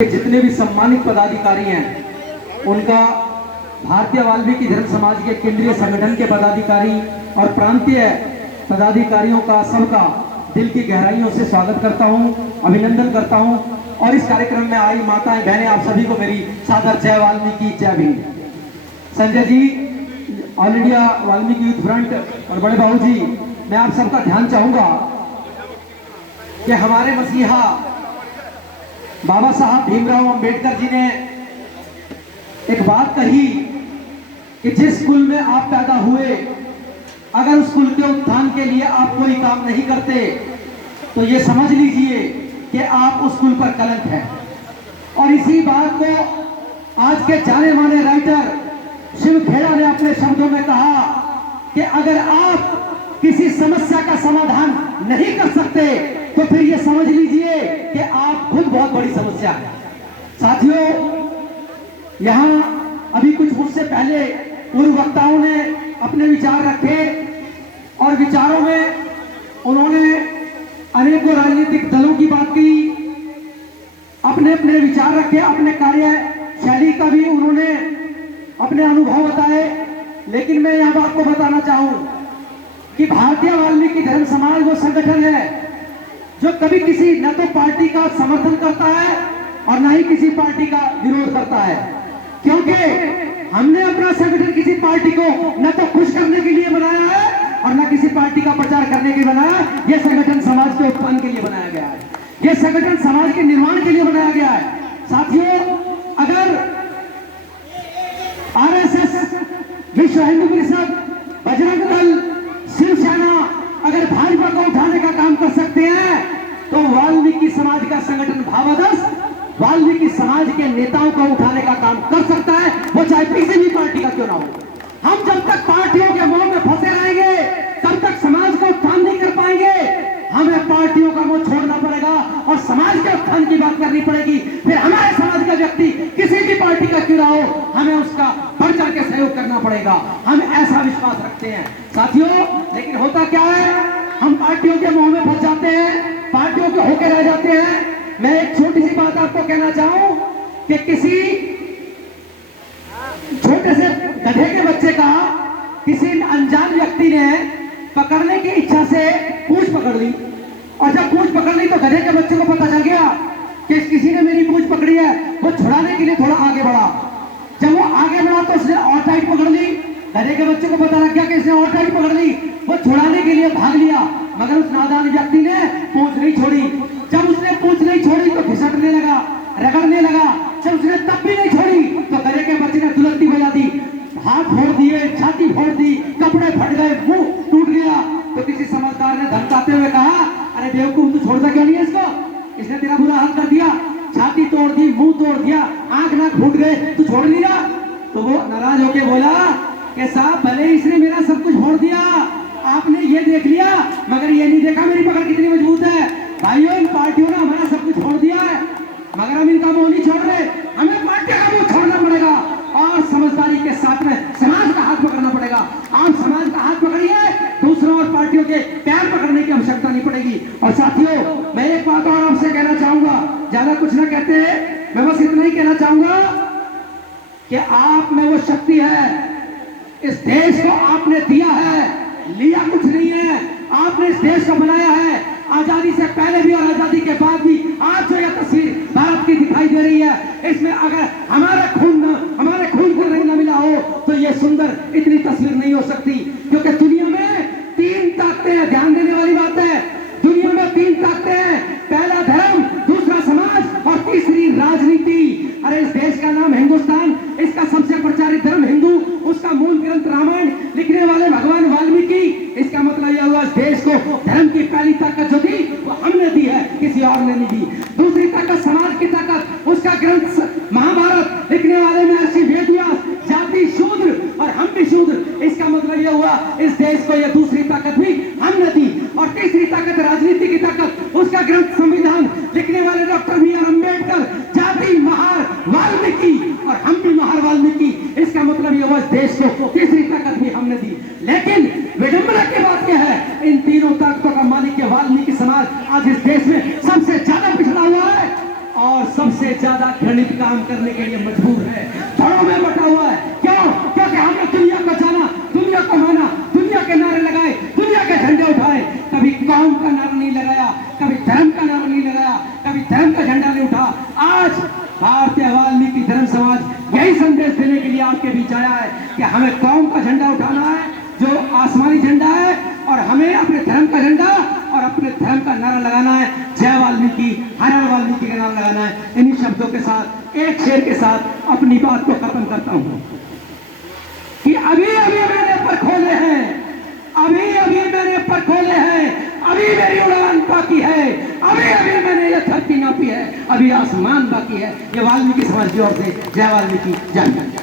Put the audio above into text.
जितने भी सम्मानित पदाधिकारी हैं उनका भारतीय वाल्मीकि धर्म समाज के केंद्रीय संगठन के पदाधिकारी और प्रांतीय पदाधिकारियों का सबका दिल की गहराइयों से स्वागत करता हूं, अभिनंदन करता हूं। और इस कार्यक्रम में आई माताएं बहनें आप सभी को मेरी सादर जय वाल्मीकि जय Bhim. Sanjay ji, all India Valmiki youth front और बड़े बाबू जी, मैं आप सबका ध्यान चाहूंगा कि हमारे मसीहा बाबा साहब भीमराव अंबेडकर जी ने एक बात कही कि जिस कुल में आप पैदा हुए, अगर उस कुल के उत्थान के लिए आप कोई काम नहीं करते तो ये समझ लीजिए कि आप उस कुल पर कलंक है। और इसी बात को आज के जाने माने राइटर शिव खेड़ा ने अपने शब्दों में कहा कि अगर आप किसी समस्या का समाधान नहीं कर सकते तो फिर ये समझ लीजिए कि आप खुद बहुत बड़ी समस्या है। साथियों, यहां अभी कुछ मुझसे पहले पूर्व वक्ताओं ने अपने विचार रखे और विचारों में उन्होंने अनेकों राजनीतिक दलों की बात की, अपने अपने विचार रखे, अपने कार्य शैली का भी उन्होंने अपने अनुभव बताए। लेकिन मैं यह बात को बताना चाहूं कि भारतीय वाल्मीकि धर्म समाज वो संगठन है जो कभी किसी न तो पार्टी का समर्थन करता है और न ही किसी पार्टी का विरोध करता है, क्योंकि हमने अपना संगठन किसी पार्टी को न तो खुश करने के लिए बनाया है और न किसी पार्टी का प्रचार करने के लिए बनाया। यह संगठन समाज के उत्थान के लिए बनाया गया है, यह संगठन समाज के निर्माण के लिए बनाया गया है। साथियों, अगर आरएसएस, विश्व हिंदू परिषद, बजरंग दल, शिवसेना अगर भाजपा को उठाने का काम कर सकते हैं तो वाल्मीकि समाज का संगठन भावादर्श वाल्मीकि समाज के नेताओं को उठाने का काम कर सकता है, वो चाहे किसी भी पार्टी का क्यों ना हो। हम जब तक पार्टियों के मोह में फंसे रहेंगे तब तक समाज का उत्थान नहीं कर पाएंगे। हमें पार्टियों का मोह छोड़ना पड़ेगा और समाज के उत्थान की बात करनी पड़ेगी। फिर हमारे समाज का व्यक्ति किसी भी पार्टी का क्यों ना हो, हमें उसका बढ़ चढ़ के सहयोग करना पड़ेगा। हम ऐसा विश्वास रखते हैं साथियों। लेकिन होता क्या है, हम पार्टियों के मोह में फंस जाते हैं, पार्टियों के होके रह जाते हैं। मैं एक छोटी सी बात आपको कहना चाहूं कि किसी छोटे से गधे के बच्चे का किसी अनजान व्यक्ति ने पकड़ने की इच्छा से पूंछ पकड़ ली, और जब पूंछ पकड़ ली तो गधे के बच्चे को पता चल गया कि किसी ने मेरी पूंछ पकड़ी है। वो छुड़ाने के लिए थोड़ा आगे बढ़ा, जब वो आगे बढ़ा तो उसने और टाइट पकड़ ली। गधे के बच्चे को पता लग गया कि इसने और टाइट पकड़ ली, वो छुड़ाने के लिए भाग लिया, मगर उस नादान व्यक्ति ने पूंछ नहीं छोड़ी। जब उसने पूंछ नहीं छोड़ी तो घिसटने लगा, रगड़ने लगा। जब उसने तब भी नहीं छोड़ी तो गधे के बच्चे ने दुलत्ती बजा दी, हाथ फोड़ दिए, छाती फोड़ दी, कपड़े फट गए, मुंह टूट गया। तो किसी समझदार ने धमकाते हुए कहा, अरे बेवकूफ, तू छोड़ता क्यों नहीं है इसको, इसने तेरा बुरा हाल कर दिया, छाती तोड़ दी, मुंह तोड़ दिया, आंख नाक फूट गए, तू छोड़ नहीं रहा। तो वो नाराज होके बोला कि साहब, भले इसने मेरा सब कुछ छोड़ दिया, आपने ये देख लिया मगर ये नहीं देखा मेरी पकड़ कितनी मजबूत है। भाइयों, इन पार्टियों ने हमारा सब कुछ छोड़ दिया है मगर हम इनका मुंह नहीं छोड़ रहे। हमें पार्टियों का मुंह छोड़ना पड़ेगा और समझदारी के साथ में समाज का हाथ पकड़ना पड़ेगा। आप समाज का हाथ पकड़िए, दूसरों और पार्टियों के पैर पकड़ने की आवश्यकता नहीं पड़ेगी। और साथियों, मैं एक बात और आपसे कहना चाहूंगा, ज्यादा कुछ ना कहते हैं, मैं बस इतना ही कहना चाहूंगा कि आप में वो शक्ति है, इस देश को आपने दिया है, लिया कुछ नहीं है, आपने इस देश को बनाया है। आजादी से पहले भी और आजादी के बाद भी आज जो यह तस्वीर भारत की दिखाई दे रही है, इसमें अगर हमारे खून को नहीं मिला हो तो यह सुंदर इतनी तस्वीर नहीं हो सकती। क्योंकि दुनिया में तीन ताकतें हैं, ध्यान देने वाली बात है, दुनिया में तीन ताकतें हैं, पहला धर्म, दूसरा समाज और तीसरी राजनीति। अरे इस देश का नाम हिंदुस्तान, इसका सबसे प्रचारित धर्म हिंदू, उसका मूल ग्रंथ रामायण लिखने वाले भगवान वाल्मीकि। इसका मतलब यह हुआ, इस देश को धर्म की पहली ताकत जो दी वो हमने दी है, किसी और ने नहीं दी। दूसरी ताकत समाज की ताकत, उसका ग्रंथ महाभारत लिखने वाले महर्षि वेदव्यास, जाति शूद्र और हम भी शूद्र। इसका मतलब यह हुआ, इस देश को यह दूसरी ताकत भी हमने दी। और तीसरी ताकत राजनीति की ताकत, उसका ग्रंथ संविधान लिखने वाले डॉक्टर बी आर अम्बेडकर, जाति महार वाल्मीकि और हम भी महार वाल्मीकि। इसका मतलब यह हुआ, इस देश को तीसरी ताकत भी हमने दी। लेकिन विडंबना की बात यह है, इन तीनों ताकतों का मालिक है वाल्मीकि समाज। आज इस देश में सबसे ज्यादा पिछड़ा हुआ है और सबसे ज्यादा घृणित काम करने के लिए मजबूर है, धड़ों में बटा हुआ है। क्यों? क्योंकि हमने दुनिया को जाना, दुनिया को माना, दुनिया के नारे लगाए, दुनिया के झंडे उठाए, कभी कौम का नारा नहीं लगाया, कभी धर्म का नारा नहीं लगाया, कभी धर्म का झंडा नहीं उठा। आज भारतीय वाल्मीकि धर्म समाज यही संदेश देने के लिए आपके बीच आया है कि हमें कौम का झंडा उठाना है, जो आसमानी झंडा है, और हमें अपने धर्म का झंडा और अपने धर्म का नारा लगाना है। जय वाल्मीकि, हर हर वाल्मीकि का नारा लगाना है। इन्हीं शब्दों के साथ, एक शेर के साथ अपनी बात को खत्म करता हूं कि अभी अभी मैंने पर खोले हैं, अभी अभी मैंने पर खोले हैं, अभी मेरी उड़ान बाकी है, अभी अभी मैंने ये धरती नापी है, अभी आसमान बाकी है। ये वाल्मीकि समाज की ओर से जय वाल्मीकि, जय।